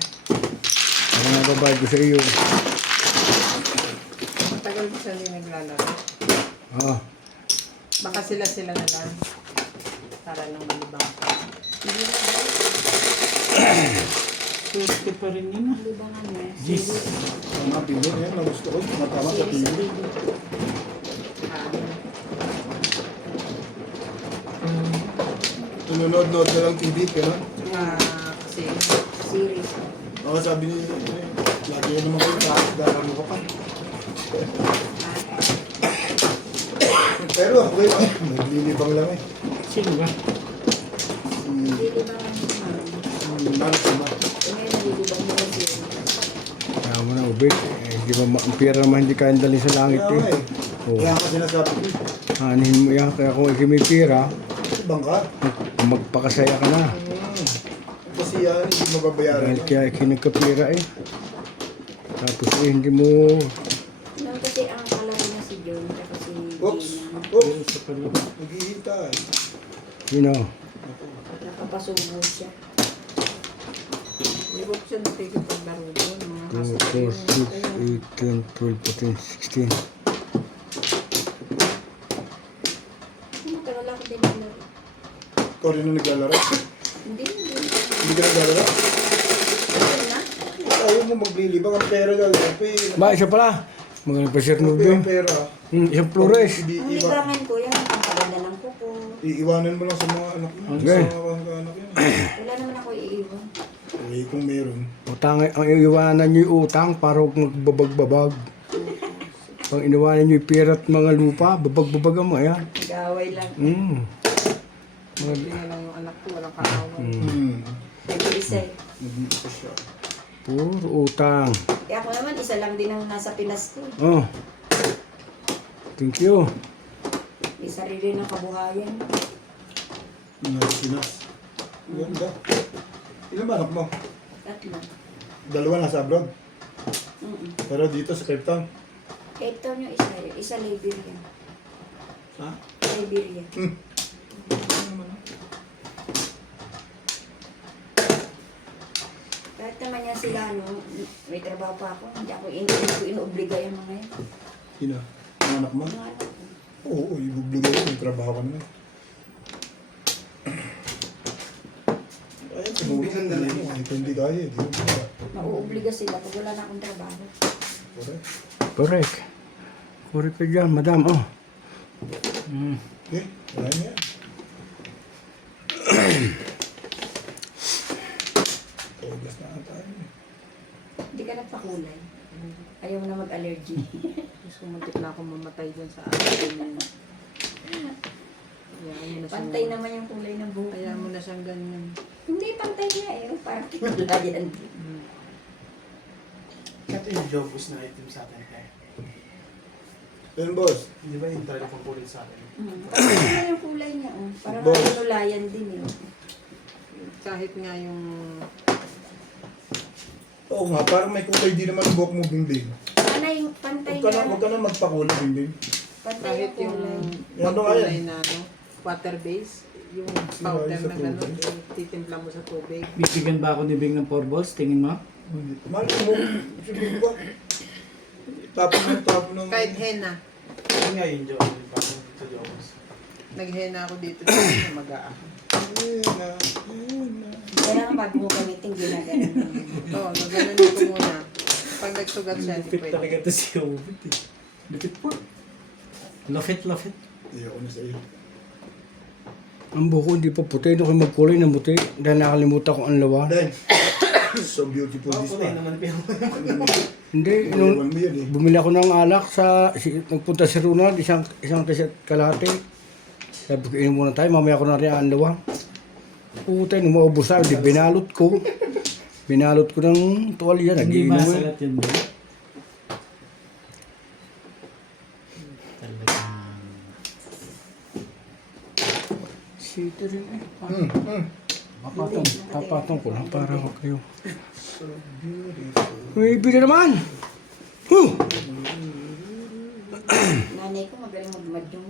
Ano nababayad ko sa iyo. Matagal ko siya hindi naglalaro. Ah, Baka sila na lang. Para lang malibang. Swerte pa rin yun ah. Libangan mo. Yes. Tama, piling yan. Nagusto ko. Tumatama sa piling. Tununod-nod na lang TV, pero Kasi Series. ako sabi ni, lagi yan naman kayo kahit daramo ka pa. Pero okay lang, naglilibang lang eh. Sino ba? Si Libangan mo mami. Nanay Sama. Ngayon nalilibang mo lang series. kaya mo na ubit. Eh, di ba ang pera naman hindi kayang dalhin sa langit Kaya nga eh. eh. Oh. Kaya nga sinasabi ko, Hanin mo yan. Kaya kung ikay may pera, ibang ka. magpakasaya ka na. Kasi yan, hindi mababayaran Dahil yan. kaya ikinagkapira eh. Tapos eh, hindi mo... Nung kasi ang kalaro na si John at si Oops! Gina. Oops! Sa pala. Naghihintay. You know. Nakapasubo siya. hindi ko siya nakikipaglaro doon. Mga 2, 4, 6, 8, 10, 12, 14, 16. Matagal ako din naglaro. Ikaw rin na naglalaro. Hindi. Hindi ka naglalaro. Ayun na. Ayaw mo maglilibang ang pera gagawin. Ba, isa pala. Mga nagpasir Ang nubyo. pera. Isang flores. Ang libangan ko yan. Ang paganda lang ko po. Iiwanan mo lang sa mga anak mo. Okay. Sa mga anak yan. Wala naman ako iiwan. Okay, kung meron. Utang, ang iwanan nyo yung utang para huwag magbabag-babag. Pag iniwanan nyo yung pera at mga lupa, babag-babagan mo, ayan. Nag-away lang. Hindi na lang yung anak ko, walang kaaway. Nag-iisa eh. Nag-iisa siya. Puro utang. Kaya ako naman, isa lang din ang nasa Pinas ko. Oh. Thank you. May sarili ng kabuhayan. Pinas. Ganda. Ilan ba anak mo? Tatlo. Dalawa nasa abroad. Pero dito sa Cape Town. Cape Town yung isa. Isa Liberia. Ha? Liberia. Kahit naman yan sila, no, may trabaho pa ako. Hindi ko inobliga yung mga yan. Sino? Ang anak mo? Mga anak ko. Oo, ibubligay ko. May trabaho ka naman. Ay, tumulong na lang. Hindi kaya. Di mo kaya. Mauobliga sila pag wala na akong trabaho. Correct. Correct. Correct ka dyan, madam. Oh. Okay, wala na yan. Ogas na nga tayo. Hindi ka nagpakulay. Ayaw mo na mag-allergy. Gusto muntik na ako mamatay dyan sa akin na yun. Kaya mo na siyang, Pantay naman yung kulay ng buhok. kaya mo na siyang ganyan. Hindi pantay niya eh. Parang wala yan. Ito yung jobus na item sa atin kaya. Yan, boss. Hindi ba yung talaga papulit sa atin? Parang wala yung kulay niya. Oh. Parang Boss. nulayan din eh. Kahit nga yung Oo nga, parang may kulay din naman ang buhok mo, Bingbing. Sana yung pantay Huwag ka na magpakulay, Bingbing. Pantay Kahit yung yung kulay. Ano nga yan? kulay na ano, water base, yung powder sa na gano'n, tubig. titimpla mo sa tubig. Bibigyan ba ako ni Bing ng 4 balls? Tingin mo? Mahal mo, sabihin ko. Tapos ng... Kahit henna. Yun nga yun, Joe. Parang sa Jones. Naghenna ako dito na mag-aahon. Kailangan bago mo gamitin, ginaganon mo. Oo, nagano'n ko muna. Pag nagsugat siya, hindi Lupit pwede. talaga ito si Obit eh. Lupit po. Lupit. Ayoko na sa iyo. Ang buko hindi pa puti. Hindi ko magkulay na puti. Dahil nakalimutan ko ang lawa. Dahil, so beautiful this Kulay man. naman pero. Hindi. Inuwan mo yun eh. Bumili ako ng alak sa... Nagpunta si Ronald. Isang kaset kalahati. Sabi ko, inom muna tayo. Mamaya ko na rin ang lawa. Puta, nung maubos na. Di binalot ko. Binalot ko ng tuwalya. Hindi Nagiinom eh. masalat yun ba? Talagang... Sito rin eh. Papatong ko lang para ko kayo. May ibig na naman! Huh! Nanay ko magaling magmadyong.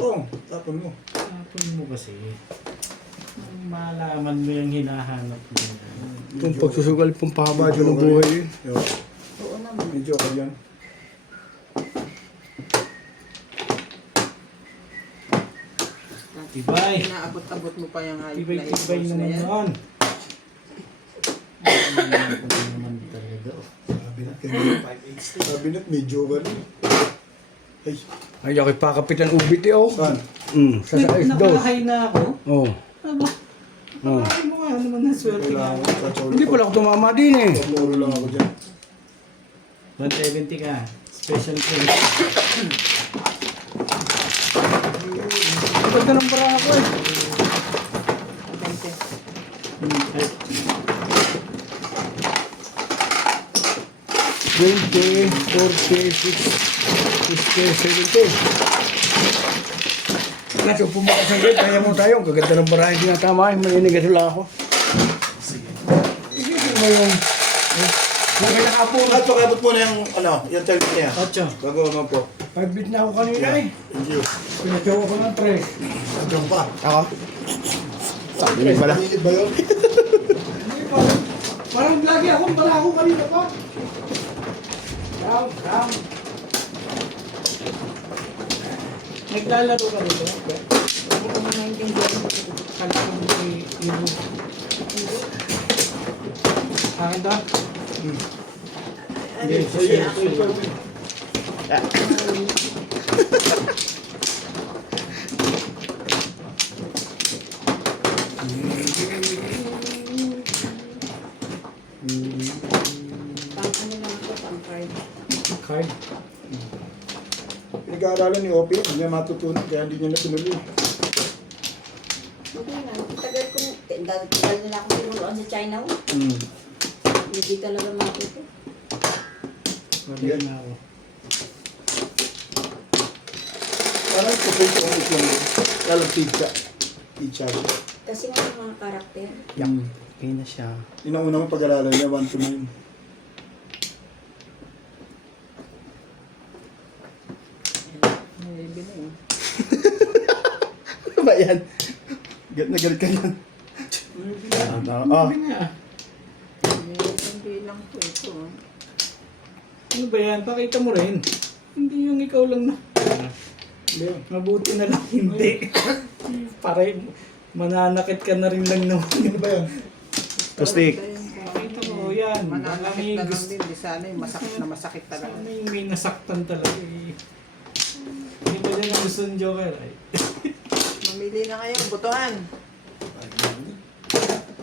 Oo, tapon mo. Tapon mo kasi. Malaman mo yung hinahanap mo. Itong pagsusugal pong pahaba dyan ng buhay eh. Yo, Oo naman. medyo ka yan. Tibay! Inaabot-abot mo pa yung hayop na Tibay i-close na naman yan. yan. Ano naman talaga. Sabi na, medyo ka rin. Ay, Ay, ako'y pakapitan ubit eh oh. saan? Sa size dos. Nakahay na ako. Oh. Aba, Oh. ay mo nga naman ang swerte Wala na. ako, katsolo. Hindi pala ako tumama din eh. Puro lang ako dyan. 170 ka. Special case. Ganda ng para ako eh. Bente. Ay, 20, 40, 60, 70. Kaso pumakas ang gate, kaya mo tayo. Gaganda ng barahin tinatama. Maninigas lang ako. Sige. Sige mo yung... Nakay nakapuro. At pakabot mo na yung, yung tell niya. 8. Bago naman po. 5 bit na ako kanina eh. Thank you. Pinagawa ko ng 3. Hanggang pa. Ako? Sabi pala. Maliit ba yun? Hindi pa. Parang lagi akong bala ako kanina pa. Down. Naglalaro ka dito? Hindi ko na naintindihan. Kala ko may yung... Akin to? Hindi, sa'yo. Pang ano lang ako, pang card. Card. Pinag-aaralan ni Opie, hindi niya matutunan, kaya hindi niya natuloy. Okay na. Tagal ko, tagal nila ako tinuruan sa China. Hindi talaga matuto. Wala na ako. Parang kupay ko ang itlong. Kalang pizza. Pizza. Kasi nga yung mga karakter. Okay na siya. Yun ang unang pag-aaralan niya, 1 to 9. May bilang. Ano ba yan? Galit na galit ka yan. Sabi nga. May bilang po ito. Ano ba yan? Pakita mo rin. Hindi yung ikaw lang na. Mabuti na lang hindi. Para mananakit ka na rin lang naman. Ano ba yan? Pastik. Pakita mo yan. Mananakit na lang gusto. din. Di sana yung masakit na masakit talaga. Sana yung may nasaktan talaga eh. Hindi ba dyan ang gusto ng Joker? Ay, Mamili na kayo. Butuhan.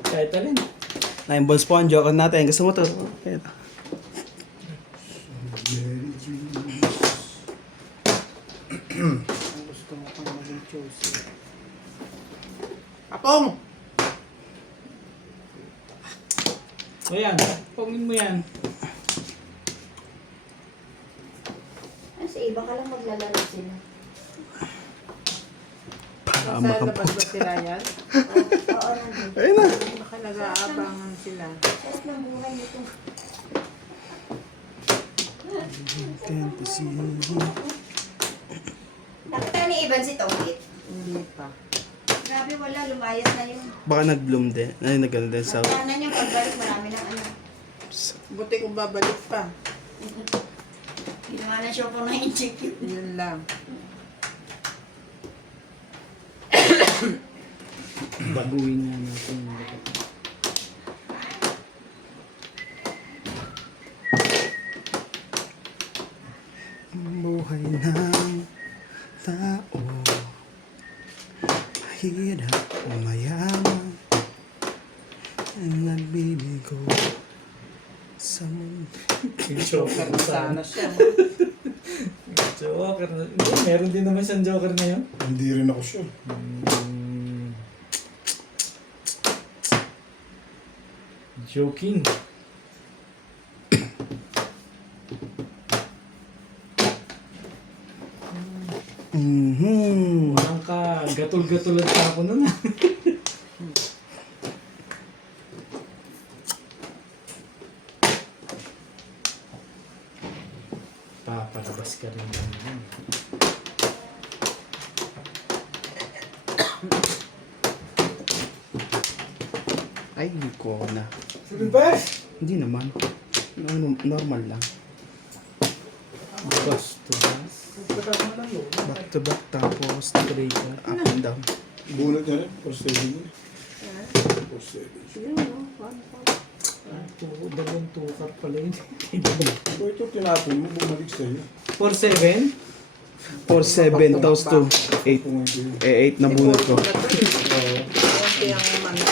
kahit alin. 9 balls po ang joker natin. Gusto mo to? Ayan. Ang gusto mo pang maging choosy. Apong! O yan, pongin mo yan. Sa iba ka lang maglalaro sila. Nasa labas ba sila yan? Oo, nandun. Ayun na. Baka nag-aabangan sila. Sarap ng buhay nito. Nakita ni Ivan si Tongkit. Hindi pa. Grabe, wala. Lumayas na yun. Baka nag-bloom din. Ay, nag-ano din sa... Kanan yung pagbalik, marami ng ano. Buti kung babalik pa. Ginawa na siya po na incheck yun. Yun lang. Baguhin nga natin. Buhay ng tao. Hirap o mayaman. Ang nagbibigo sa mundo. Joker na Sana siya. Joker na. Hindi, meron din naman siyang Joker ngayon. Hindi rin ako sure. Joking. Walang ka, gatol-gatol at tapo nun ah. Papalabas ka rin naman. Ay, hindi ko na. Sabi ba? Hindi naman. Normal lang. Bastos. Back to back tapos straight up and down. Bunot niya rin. For 7 yun. For 7. Dalawang tukar pala yun. So ito tinapon mo, bumalik sa'yo. 4-7? 4-7 tapos to 8. Kung hindi. Eh, 8 na bunot ko. Konti ang umano.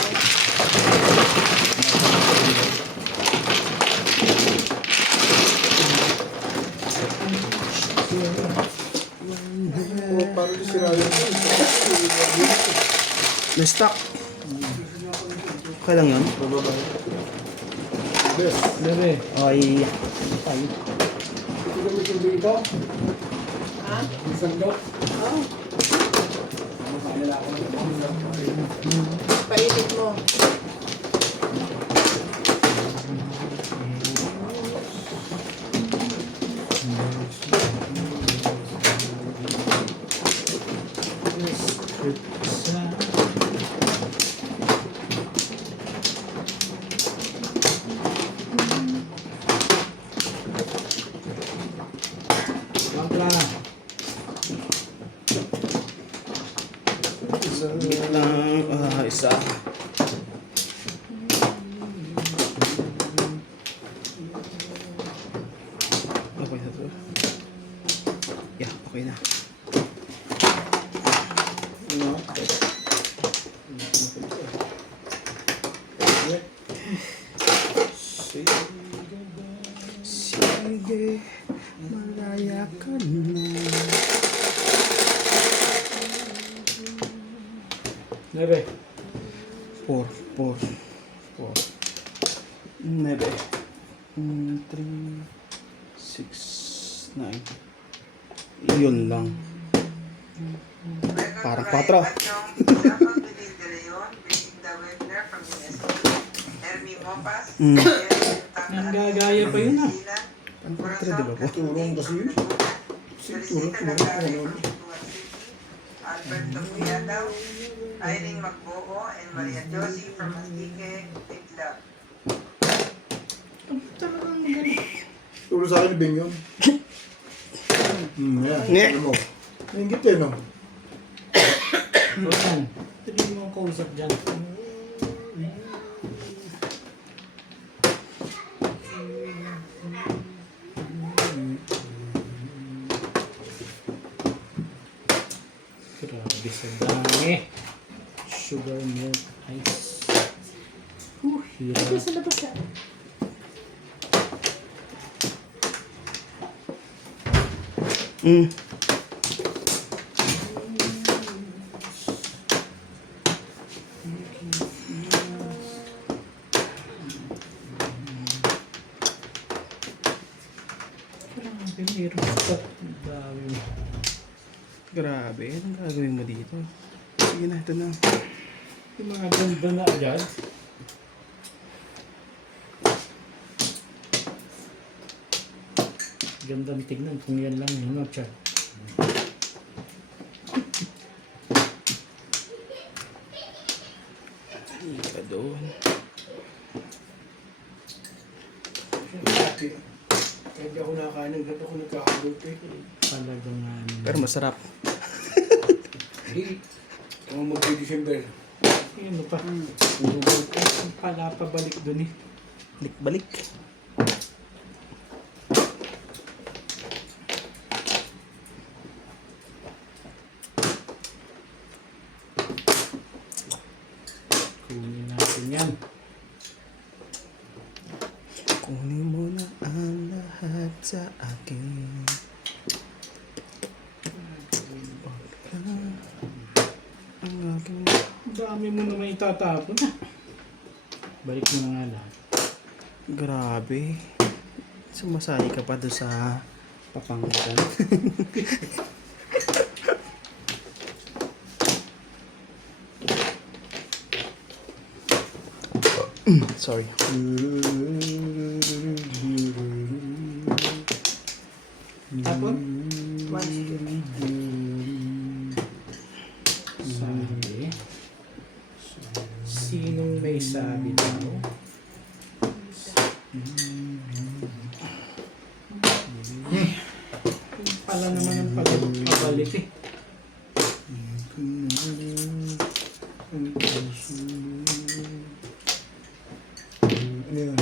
O, parang di sira yun. Na-stuck. Kaya lang yan. Bababa. Best. Bebe. Ay. Ito kami tubig ito. Ha? Isang dot. Painit mo. Lampla. Wait lang. Isa. Okay na to. Yeah, okay na. Ano? Sige, malaya ka na. Bebe. 4, 4, 4. 9. 3, 6, 9. Yun lang. Parang 4. Ang gagaya pa yun ah. Parang 4, di ba po? Turong kasi yun. Turong ano. Alberto Cuyadaw, Irene Magboho, and Maria Josie from Mastique, Tigla. Talagang magaling. Turo sa akin ni Bing yun. Yan. Nge. Alam mo. Nainggit eh, no? Rosan, tignan mo ang kausap dyan. Grabe sa dami. Sugar milk ice. Hirap. Sa labas yan. Mm. Grabe, meron sa dami. Grabe, anong gagawin mo dito? Sige na, ito na. Yung mga ganda na agad. Gandang tignan kung yan lang yun, no, Chad? Hindi ka doon. Kahit di ako nakakain ng gato ko nagkakagulo eh. Talagang Pero masarap. Hindi. Kung mag-December. ano pa? Puro pala pabalik dun eh. Balik-balik. Kunin natin yan. Kunin mo na ang lahat sa akin. Ang aking... Ang dami mo naman itatapon ah. Balik mo na nga lahat. Grabe. Sumasali ka pa doon sa papangitan. Sorry. Tapon? One stick. Sabi. Sinong may sabi daw? Yung pala naman ang pabalik eh. Ano yan?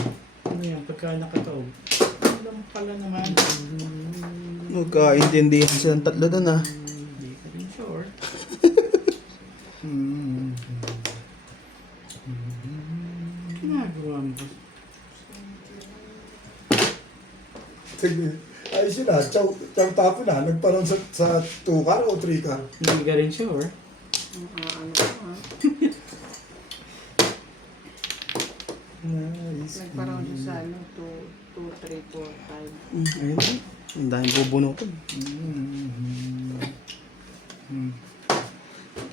Ano yan? Pagka nakataob. Alam pala naman. Magkaintindihan silang tatlo doon ah. Hindi ka rin sure. Ginagawa mo ba? Sige. Ayos yun ah. Chow tapo na. Nagparang sa 2 car o 3 car? Hindi ka rin sure. Ano ko Nagparang siya sa ano, 2, 3, 4, 5. Ayun na. Ang daming bubunutin.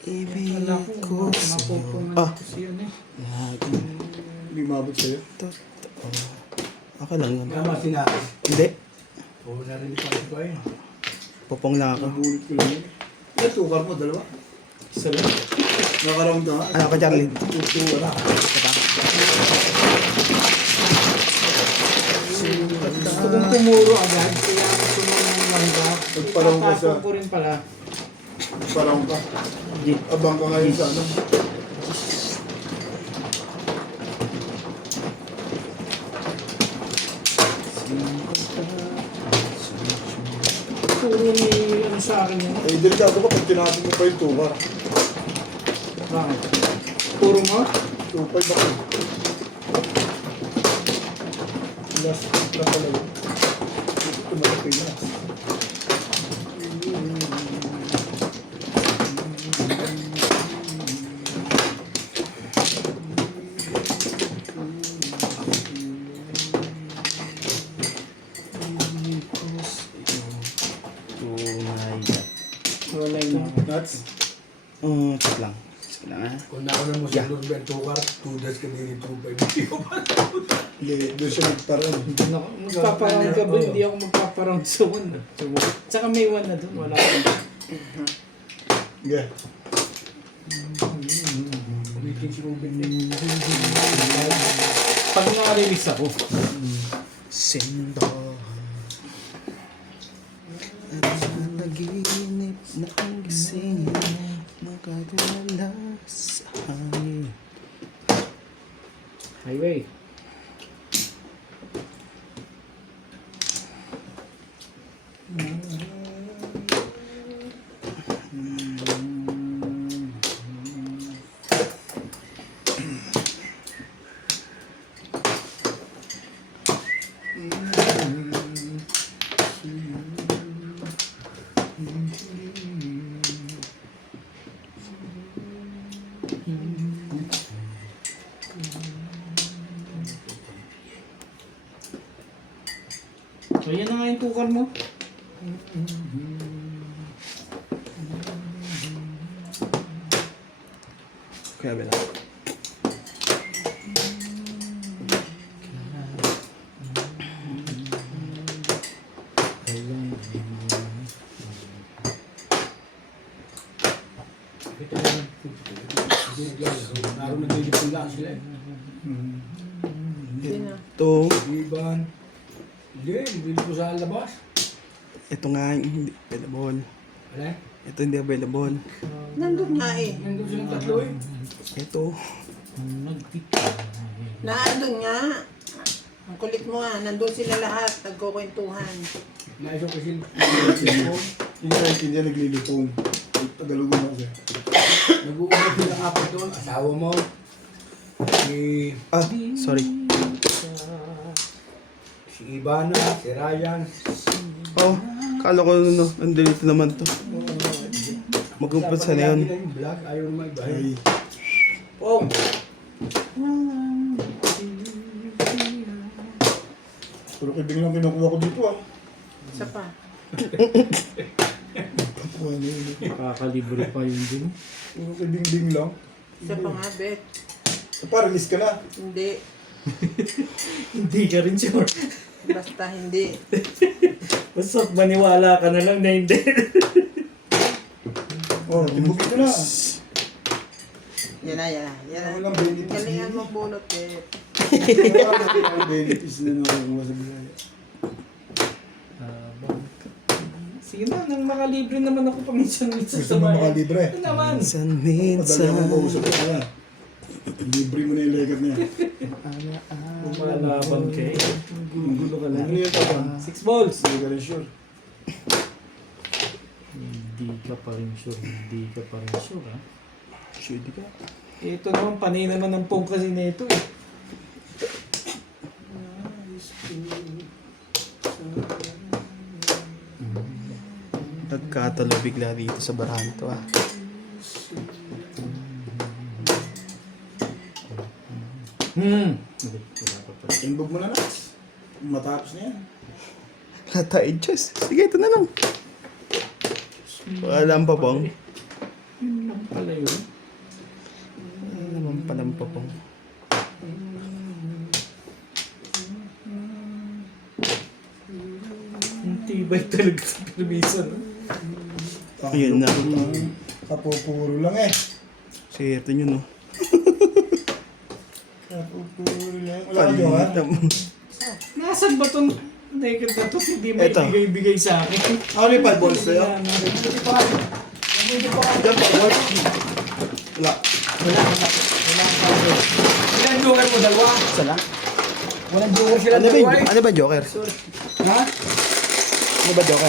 Ibig Wala ko ko mapupungan Ah. ko siya eh. lagi Hindi mabot sa'yo. totoo. Okay lang yun. Tama sina. Hindi. Oo, narinig ko ito eh. Popong lang ako. Nabulit ko lang yun. Ilan 2 car mo? Dalawa? Isa lang. Nakaround ka nga. Ano ka, Charlie? 2 wala. Gusto kong pumuro agad, kaya ako sumunod ng mangga. Nagparang ka sa... Tatapon ko rin pala. Parang ka. Abang ka ngayon sa ano. Puro may ano sa akin yun. Eh, delikado ka pag tinapin mo pa yung 2 car. Bakit? Puro mo? 2.5 ako. Last na pala yun. Ito malaki na. Tunay. Wala na. Nuts? Check lang. Check lang ah. Kung nakunan mo sa Lord Tukar, 2 days ka din yung 2.5. Hindi, doon siya nagparang. Hindi na ako. Magpaparound ka ba? Hindi ako magpaparound sa one. Tsaka may one na doon. Wala ko. Yeah. Umitin si Ruben eh. Pag na-release ako, Sendo. At naginip na ang gising, nakatulala sa hangin. highway. So yan na nga yung tukar mo. Kaya ba Ito lang. Hindi naglalaro. Laro naglilipon lang sila eh. Sino? Ito. Iban. Hindi, naglilipon sa labas. Ito nga yung hindi available. Wala eh. Ito hindi available. Nandun nga eh. Nandun silang tatlo eh. Ito. Nandun nga. Ang kulit mo nga. Nandun sila lahat. Nagkukwentuhan. Naiso kasi Yung naintindihan naglilipong. Tagalog mo kasi. nag-uusap sila apat doon. Asawa mo. Si Ah, sorry. Ivana, si Ryan. Oh, kala ko nandito naman to. Mag-umpisa na yun. Yung vlog, ayaw naman ibahin. Ay, Oh! puro kibing lang kinukuha ko dito ah. Isa pa. Kuha na yun. Kakalibre pa yun din. Puro kibing-bing lang. Isa pa nga, Bet. Release ka na. Hindi. Hindi ka rin sure. Basta hindi. Basta maniwala ka na lang na hindi. Oh, timbugin ko na. Yan na, yan na. Yan na. Walang benefits. Galingan mo bunot, Bet. Walang benefits na nakukuha sa bilaya. Sige na, nang makalibre naman ako paminsan-minsan Gusto mo makalibre? Ito naman. Madali akong kausap ko na. Libre mo na yung legat niya. Kung malaban kayo. Gulo ka Ano yung tapang? 6 balls. Hindi ka rin sure. Hindi ka pa rin sure. Hindi ka pa rin sure, ha? Shit, di ka. Ito naman, panay naman ng pong kasi nito, eh. Nagkatalo bigla dito sa barahan to ah. Timbog mo na na. Matapos na yan. Latay, Diyos. Sige, ito na lang. Walang papong. Yun lang pala yun. Ano naman palang papong. Ang tibay talaga sa permiso, no? Ayun na. Kapupuro lang eh. Sige, ito nyo no. Kapupuro lang. Wala ka jowa? Nasaan ba itong naked na to? Hindi may Eto. bigay-bigay sa akin. Ano yung 5 balls sa'yo? Wala na. Diyan pa, balls. Wala. Ilan joker mo? Dalawa? Isa lang. Walang joker sila Ano ba, dalawa eh. ano ba Joker? Ha? Ano ba Joker?